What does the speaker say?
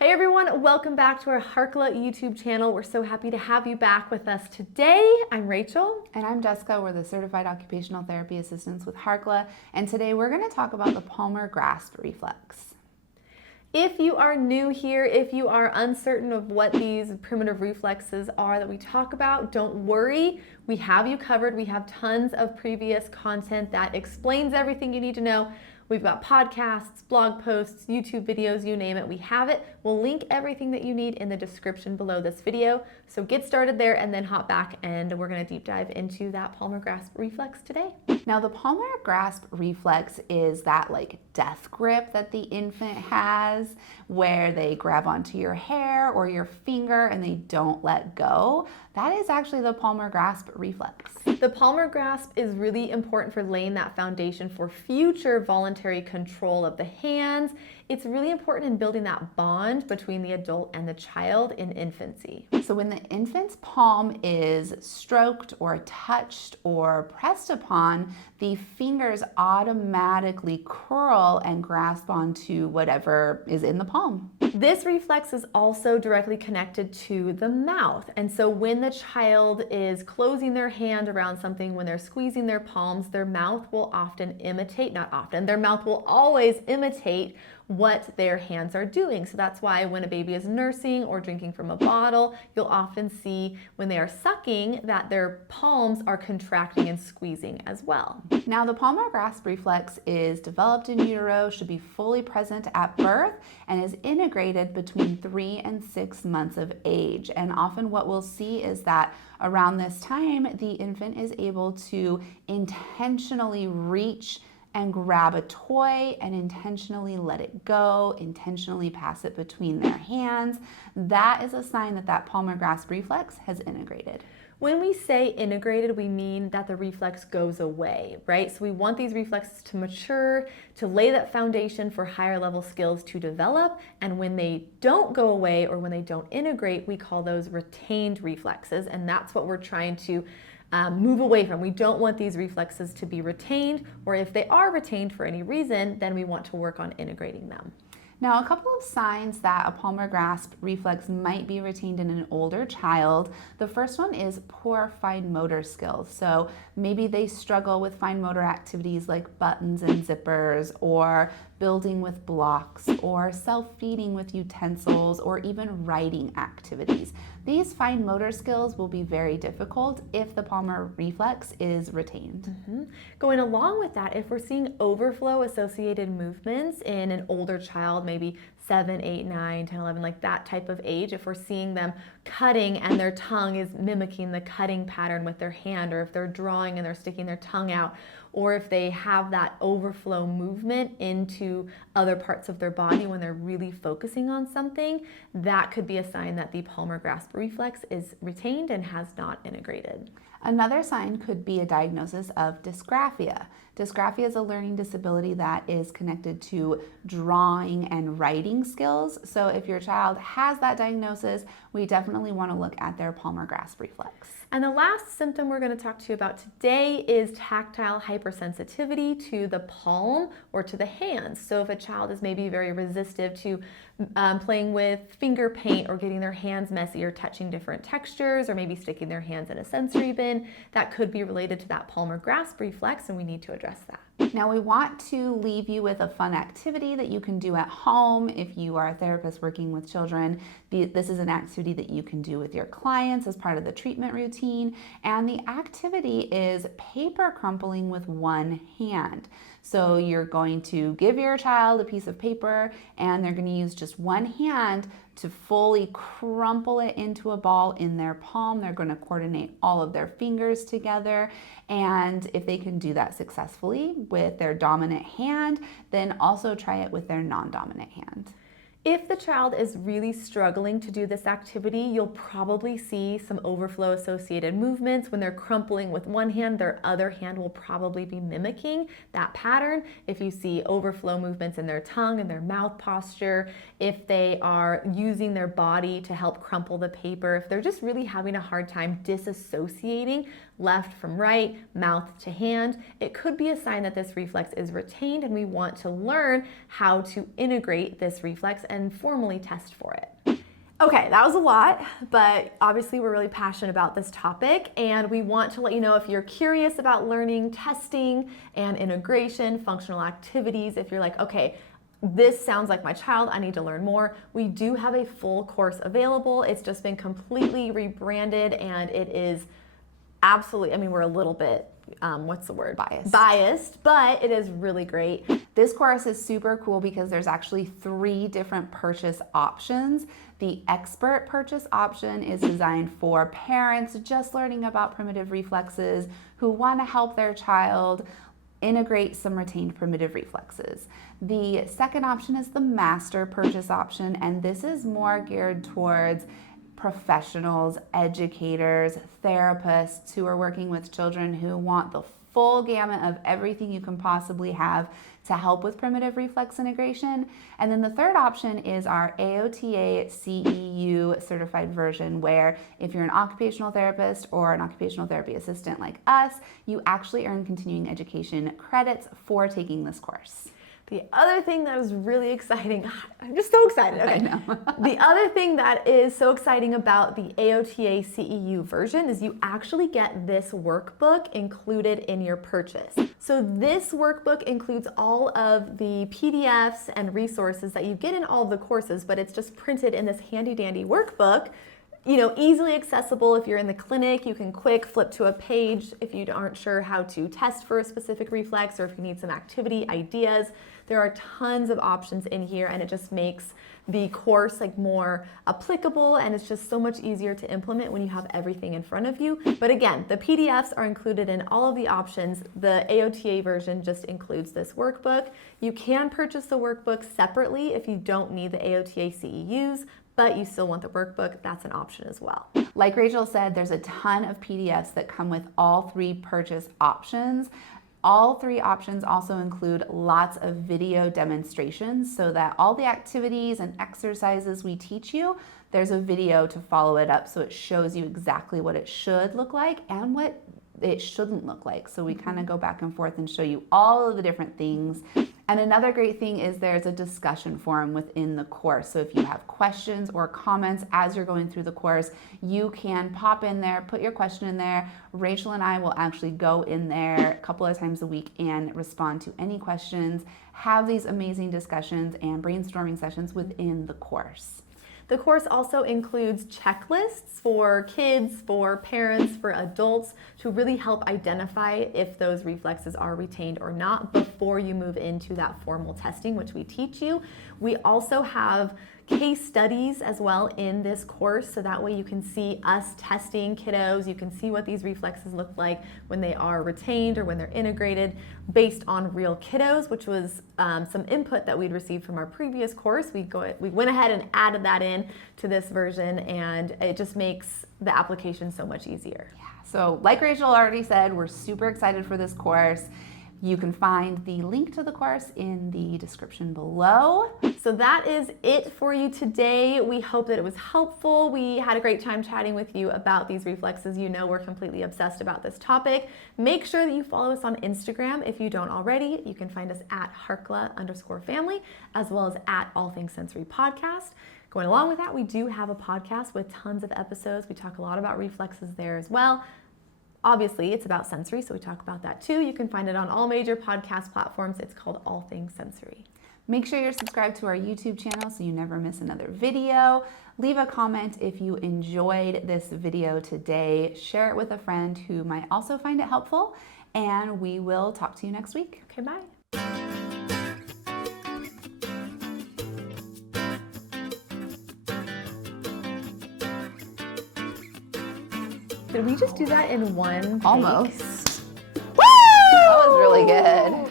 Hey everyone, welcome back to our Harkla YouTube channel. We're so happy to have you back with us today. I'm Rachel. And I'm Jessica. We're the Certified Occupational Therapy Assistants with Harkla. And today we're going to talk about the Palmar Grasp Reflex. If you are new here, if you are uncertain of what these primitive reflexes are that we talk about, don't worry. We have you covered. We have tons of previous content that explains everything you need to know. We've got podcasts, blog posts, YouTube videos, you name it, we have it. We'll link everything that you need in the description below this video. So get started there and then hop back and we're gonna deep dive into that Palmar Grasp Reflex today. Now the Palmar Grasp Reflex is that like death grip that the infant has where they grab onto your hair or your finger and they don't let go. That is actually the Palmar Grasp Reflex. The Palmar Grasp is really important for laying that foundation for future voluntary control of the hands. It's really important in building that bond between the adult and the child in infancy. So when the infant's palm is stroked or touched or pressed upon, the fingers automatically curl and grasp onto whatever is in the palm. This reflex is also directly connected to the mouth. And so when the child is closing their hand around something, when they're squeezing their palms, their mouth will often imitate, not often, their mouth will always imitate what their hands are doing. So that's why when a baby is nursing or drinking from a bottle, you'll often see when they are sucking that their palms are contracting and squeezing as well. Now the Palmar Grasp Reflex is developed in utero, should be fully present at birth, and is integrated between 3 and 6 months of age. And often what we'll see is that around this time, the infant is able to intentionally reach and grab a toy and intentionally let it go, intentionally pass it between their hands. That is a sign that that Palmar Grasp Reflex has integrated. When we say integrated, we mean that the reflex goes away, right? So we want these reflexes to mature, to lay that foundation for higher level skills to develop. And when they don't go away or when they don't integrate, we call those retained reflexes. And that's what we're trying to move away from. We don't want these reflexes to be retained, or if they are retained for any reason, then we want to work on integrating them. Now, a couple of signs that a Palmar Grasp Reflex might be retained in an older child. The first one is poor fine motor skills. So maybe they struggle with fine motor activities like buttons and zippers, or building with blocks, or self-feeding with utensils, or even writing activities. These fine motor skills will be very difficult if the Palmar Reflex is retained. Going along with that, if we're seeing overflow associated movements in an older child, maybe 7, 8, 9, 10, 11, like that type of age, if we're seeing them cutting and their tongue is mimicking the cutting pattern with their hand, or if they're drawing and they're sticking their tongue out, or if they have that overflow movement into other parts of their body when they're really focusing on something, that could be a sign that the Palmar Grasp Reflex is retained and has not integrated. Another sign could be a diagnosis of dysgraphia. Dysgraphia is a learning disability that is connected to drawing and writing skills. So if your child has that diagnosis, we definitely want to look at their Palmar Grasp Reflex. And the last symptom we're going to talk to you about today is tactile hypersensitivity to the palm or to the hands. So if a child is maybe very resistive to playing with finger paint or getting their hands messy or touching different textures or maybe sticking their hands in a sensory bin, that could be related to that Palmar Grasp Reflex, and we need to address that. Now we want to leave you with a fun activity that you can do at home if you are a therapist working with children. This is an activity that you can do with your clients as part of the treatment routine, and the activity is paper crumpling with one hand. So you're going to give your child a piece of paper and they're going to use just one hand to fully crumple it into a ball in their palm. They're going to coordinate all of their fingers together, and if they can do that successfully with their dominant hand, then also try it with their non-dominant hand. If the child is really struggling to do this activity, you'll probably see some overflow associated movements. When they're crumpling with one hand, their other hand will probably be mimicking that pattern. If you see overflow movements in their tongue and their mouth posture, if they are using their body to help crumple the paper, if they're just really having a hard time disassociating left from right, mouth to hand, it could be a sign that this reflex is retained and we want to learn how to integrate this reflex and formally test for it. Okay, that was a lot, but obviously we're really passionate about this topic and we want to let you know if you're curious about learning testing and integration, functional activities, if you're like, okay, this sounds like my child, I need to learn more. We do have a full course available. It's just been completely rebranded and it is absolutely, I mean, we're a little bit, what's the word? Biased, but it is really great. This course is super cool because there's actually 3 different purchase options. The expert purchase option is designed for parents just learning about primitive reflexes who want to help their child integrate some retained primitive reflexes. The second option is the master purchase option, and this is more geared towards professionals, educators, therapists who are working with children who want the full gamut of everything you can possibly have to help with primitive reflex integration. And then the third option is our AOTA CEU certified version, where if you're an occupational therapist or an occupational therapy assistant like us, you actually earn continuing education credits for taking this course. The other thing that is really exciting, I'm just so excited. Okay. I know. The other thing that is so exciting about the AOTA CEU version is you actually get this workbook included in your purchase. So this workbook includes all of the PDFs and resources that you get in all of the courses, but it's just printed in this handy dandy workbook. You know, easily accessible. If you're in the clinic, you can quick flip to a page if you aren't sure how to test for a specific reflex or if you need some activity ideas. There are tons of options in here and it just makes the course like more applicable and it's just so much easier to implement when you have everything in front of you. But again, the PDFs are included in all of the options. The AOTA version just includes this workbook. You can purchase the workbook separately if you don't need the AOTA CEUs, but you still want the workbook, that's an option as well. Like Rachel said, there's a ton of PDFs that come with all 3 purchase options. All 3 options also include lots of video demonstrations so that all the activities and exercises we teach you, there's a video to follow it up so it shows you exactly what it should look like and what it shouldn't look like. So we kind of go back and forth and show you all of the different things. And another great thing is there's a discussion forum within the course. So if you have questions or comments as you're going through the course, you can pop in there, put your question in there. Rachel and I will actually go in there a couple of times a week and respond to any questions, have these amazing discussions and brainstorming sessions within the course. The course also includes checklists for kids, for parents, for adults to really help identify if those reflexes are retained or not before you move into that formal testing, which we teach you. We also have case studies as well in this course, so that way you can see us testing kiddos. You can see what these reflexes look like when they are retained or when they're integrated based on real kiddos, which was some input that we'd received from our previous course. We went ahead and added that in to this version, and it just makes the application so much easier. Yeah. So like Rachel already said, we're super excited for this course. You can find the link to the course in the description below. So that is it for you today. We hope that it was helpful. We had a great time chatting with you about these reflexes. You know we're completely obsessed about this topic. Make sure that you follow us on Instagram if you don't already. You can find us at Harkla_family as well as at All Things Sensory Podcast. Going along with that, we do have a podcast with tons of episodes. We talk a lot about reflexes there as well. Obviously, it's about sensory, so we talk about that too. You can find it on all major podcast platforms. It's called All Things Sensory. Make sure you're subscribed to our YouTube channel so you never miss another video. Leave a comment if you enjoyed this video today. Share it with a friend who might also find it helpful, and we will talk to you next week. Okay, bye. Did we just do that in one take? Almost. Woo! That was really good.